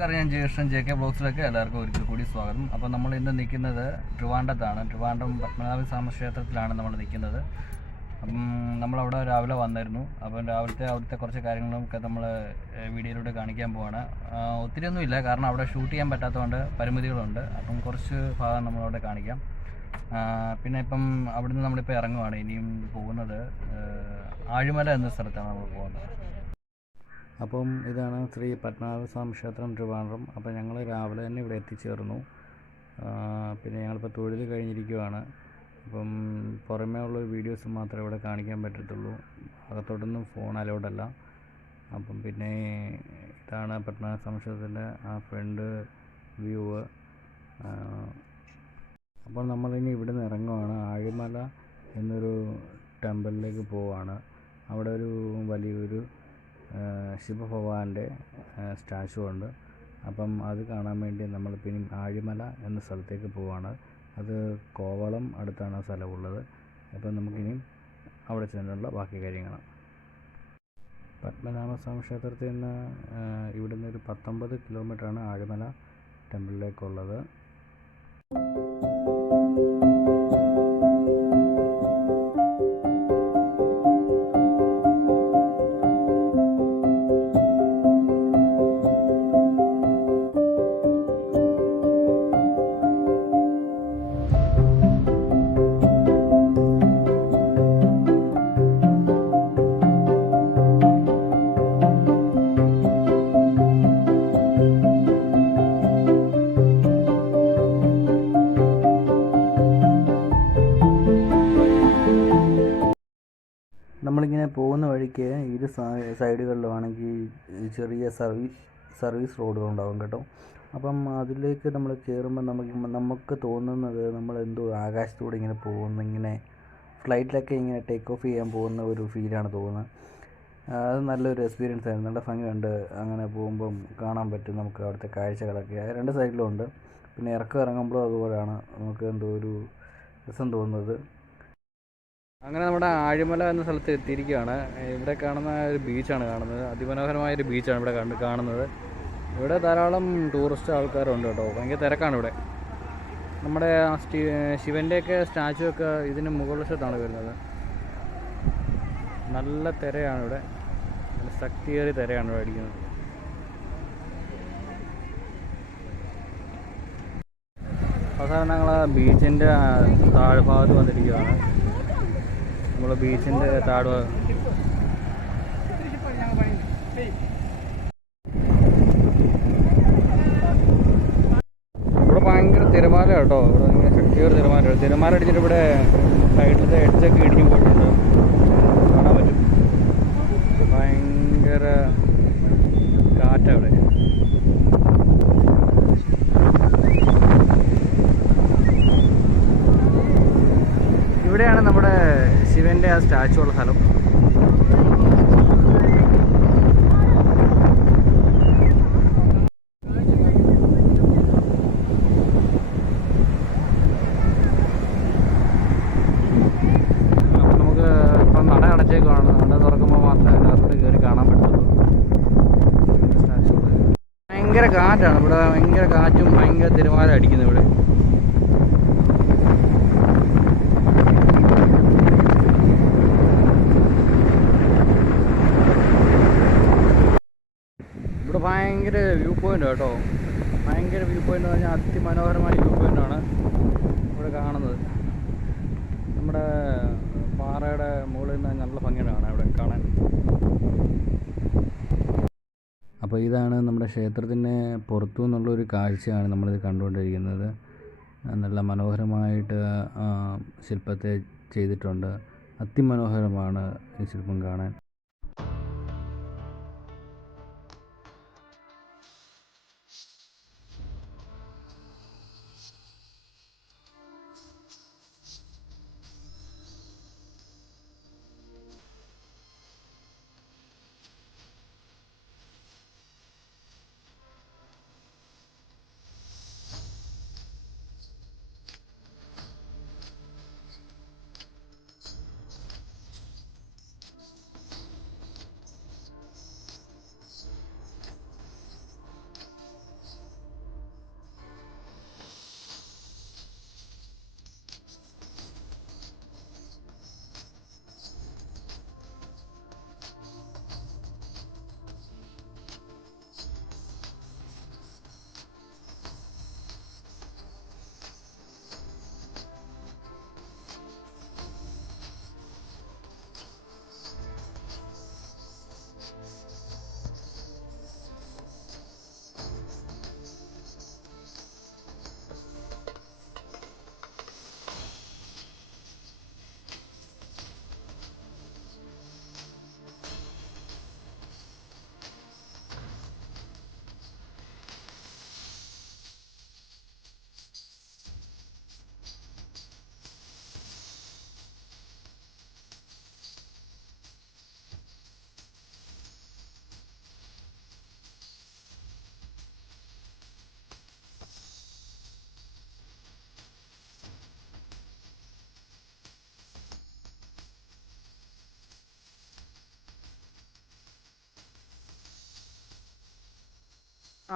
നമസ്കാരം ഞാൻ Jayakrishnan J K ബ്ലോഗ്സിലേക്ക് എല്ലാവർക്കും ഒരിക്കൽ കൂടി സ്വാഗതം. അപ്പോൾ നമ്മൾ ഇന്ന് നിൽക്കുന്നത് ട്രിവാൻഡത്താണ്. ട്രിവാൻഡം പത്മനാഭ സ്വാമി ക്ഷേത്രത്തിലാണ് നമ്മൾ നിൽക്കുന്നത്. അപ്പം നമ്മളവിടെ രാവിലെ വന്നിരുന്നു. അപ്പം രാവിലത്തെ അവിടുത്തെ കുറച്ച് കാര്യങ്ങളും ഒക്കെ നമ്മൾ വീഡിയോയിലൂടെ കാണിക്കാൻ പോവാണ്. ഒത്തിരിയൊന്നുമില്ല കാരണം അവിടെ ഷൂട്ട് ചെയ്യാൻ പറ്റാത്തതുകൊണ്ട് പരിമിതികളുണ്ട്. അപ്പം കുറച്ച് ഭാഗം നമ്മളവിടെ കാണിക്കാം. പിന്നെ ഇപ്പം അവിടുന്ന് നമ്മളിപ്പോൾ ഇറങ്ങുവാണ്. ഇനിയും പോകുന്നത് ആഴിമല എന്ന സ്ഥലത്താണ് നമ്മൾ പോകുന്നത്. അപ്പം ഇതാണ് ശ്രീ പത്മനാഭസ്വാമി ക്ഷേത്രം ട്രിവാൻഡ്രം. അപ്പം ഞങ്ങൾ രാവിലെ തന്നെ ഇവിടെ എത്തിച്ചേർന്നു. പിന്നെ ഞങ്ങളിപ്പോൾ തൊഴിൽ കഴിഞ്ഞിരിക്കുവാണ്. അപ്പം പുറമേ ഉള്ള വീഡിയോസ് മാത്രമേ ഇവിടെ കാണിക്കാൻ പറ്റത്തുള്ളൂ. അകത്തോട്ടൊന്നും ഫോൺ അലൗഡല്ല അപ്പം പിന്നെ ഇതാണ് പത്മനാഭസ്വാമി ക്ഷേത്രത്തിന്റെ ആ ഫ്രണ്ട് വ്യൂ. അപ്പോൾ നമ്മളിനി ഇവിടെ നിന്ന് ഇറങ്ങുവാണ്. ആഴിമല എന്നൊരു ടെമ്പിളിലേക്ക് പോവാണ്. അവിടെ ഒരു വലിയൊരു ആ, ശിവഭഗവാന്റെ സ്റ്റാച്ചു ഉണ്ട്. അപ്പം അത് കാണാൻ വേണ്ടി നമ്മൾ പിന്നെ ആഴിമല എന്ന സ്ഥലത്തേക്ക് പോവാണ്. അത് കോവളം അടുത്താണ് ആ സ്ഥലമുള്ളത്. അപ്പം നമുക്കിനി അവിടെ ചെന്നുള്ള ബാക്കി കാര്യങ്ങൾ. പത്മനാഭസ്വാമി ക്ഷേത്രത്തിൽ നിന്ന് ഇവിടെ നിന്ന് ഒരു പത്തൊമ്പത് കിലോമീറ്ററാണ് ആഴിമല ടെമ്പിളിലേക്കുള്ളത്. നമ്മളിങ്ങനെ പോകുന്ന വഴിക്ക് ഇരു സൈഡുകളിലും ആണെങ്കിൽ ചെറിയ സർവീസ് സർവീസ് റോഡുകളുണ്ടാവും കേട്ടോ. അപ്പം അതിലേക്ക് നമ്മൾ കയറുമ്പോൾ നമുക്ക് നമുക്ക് തോന്നുന്നത് നമ്മൾ എന്തോ ആകാശത്തൂടെ ഇങ്ങനെ പോകുന്ന ഇങ്ങനെ ഫ്ലൈറ്റിലൊക്കെ ഇങ്ങനെ ടേക്ക് ഓഫ് ചെയ്യാൻ പോകുന്ന ഒരു ഫീലാണ് തോന്നുന്നത്. അത് നല്ലൊരു എക്സ്പീരിയൻസ് ആയിരുന്നു. നല്ല ഭംഗിയുണ്ട് അങ്ങനെ പോകുമ്പം കാണാൻ പറ്റും നമുക്ക് അവിടുത്തെ കാഴ്ചകളൊക്കെ. രണ്ട് സൈഡിലും ഉണ്ട്. പിന്നെ ഇറക്കം ഇറങ്ങുമ്പോഴും അതുപോലെയാണ്. നമുക്ക് എന്തോ ഒരു രസം തോന്നുന്നത്. അങ്ങനെ നമ്മുടെ ആഴിമല എന്ന സ്ഥലത്ത് എത്തിയിരിക്കുകയാണ്. ഇവിടെ കാണുന്ന ഒരു ബീച്ചാണ് കാണുന്നത്. അതിമനോഹരമായ ഒരു ബീച്ചാണ് ഇവിടെ കണ്ട് കാണുന്നത്. ഇവിടെ ധാരാളം ടൂറിസ്റ്റ് ആൾക്കാരുണ്ട് കേട്ടോ. ഭയങ്കര തിരക്കാണ് ഇവിടെ. നമ്മുടെ ശിവന്റെയൊക്കെ സ്റ്റാച്ചു ഒക്കെ ഇതിന് മുകളിലത്താണ് വരുന്നത്. നല്ല തിരയാണ് ഇവിടെ. നല്ല ശക്തിയേറിയ തിരയാണ് ഇവിടെ അടിക്കുന്നത് അവസാനം ഞങ്ങൾ ബീച്ചിന്റെ താഴ്ഭാഗത്ത് വന്നിരിക്കുകയാണ്. നമ്മൾ ബീച്ചിന്റെ താടുവ ഇവിടെ ഭയങ്കര തിരമാല കേട്ടോ. ഇവിടെ ഭയങ്കര ശക്തിയൊരു തിരമാല. തിരമാല അടിച്ചിട്ട് ഇവിടെ സൈഡിലത്തെ എഡ്ജൊക്കെ ഇടിഞ്ഞു പോയിട്ടുണ്ട്. കാണാൻ പറ്റും. ഭയങ്കര കാറ്റാണ് ഇവിടെ ഇവിടെയാണ് നമ്മുടെ ശിവന്റെ ആ സ്റ്റാച്ചു ഉള്ള സ്ഥലം. ഭയങ്കര കാറ്റാണ്. ഇവിടെ ഭയങ്കര കാറ്റും ഭയങ്കര തിരുമാല അടിക്കുന്നു ഇവിടെ. ഭയങ്കര വ്യൂ പോയിന്റ് കേട്ടോ. ഭയങ്കര വ്യൂ പോയിന്റ് എന്ന് പറഞ്ഞാൽ അതിമനോഹരമായ വ്യൂ പോയിന്റ് ആണ് ഇവിടെ കാണുന്നത്. നമ്മുടെ പാറയുടെ മുകളിൽ നിന്ന് നല്ല ഭംഗിയാണ് കാണാൻ ഇവിടെ കാണാൻ. അപ്പോൾ ഇതാണ് നമ്മുടെ ക്ഷേത്രത്തിന് പുറത്തു നിന്നുള്ളൊരു കാഴ്ചയാണ് നമ്മളിത് കണ്ടുകൊണ്ടിരിക്കുന്നത്. നല്ല മനോഹരമായിട്ട് ശില്പത്തെ ചെയ്തിട്ടുണ്ട്. അതിമനോഹരമാണ് ഈ ശില്പം കാണാൻ.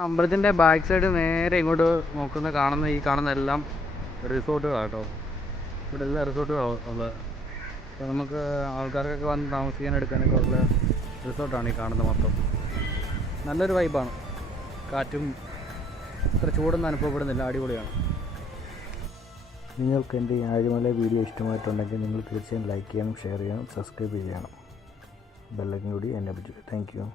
അമ്പലത്തിന്റെ ബാക്ക് സൈഡ് നേരെ ഇങ്ങോട്ട് നോക്കുന്ന കാണുന്ന ഈ കാണുന്ന എല്ലാം റിസോർട്ടുകളാണ് കേട്ടോ ഇവിടെ എല്ലാ റിസോർട്ടുകളാണ് ഉള്ളത്. അപ്പോൾ നമുക്ക് ആൾക്കാർക്കൊക്കെ വന്ന് താമസിക്കാൻ എടുക്കാനൊക്കെ ഉള്ള റിസോർട്ടാണ് ഈ കാണുന്നത് മൊത്തം. നല്ലൊരു വൈബാണ്. കാറ്റും ഇത്ര ചൂടൊന്നും അനുഭവപ്പെടുന്നില്ല. അടിപൊളിയാണ്. നിങ്ങൾക്ക് എന്റെ ആഴിമല വീഡിയോ ഇഷ്ടമായിട്ടുണ്ടെങ്കിൽ നിങ്ങൾ തീർച്ചയായും ലൈക്ക് ചെയ്യണം ഷെയർ ചെയ്യണം സബ്സ്ക്രൈബ് ചെയ്യണം. ബെല്ലൈക്കൻ കൂടി എന്നെ പറ്റി താങ്ക് യു.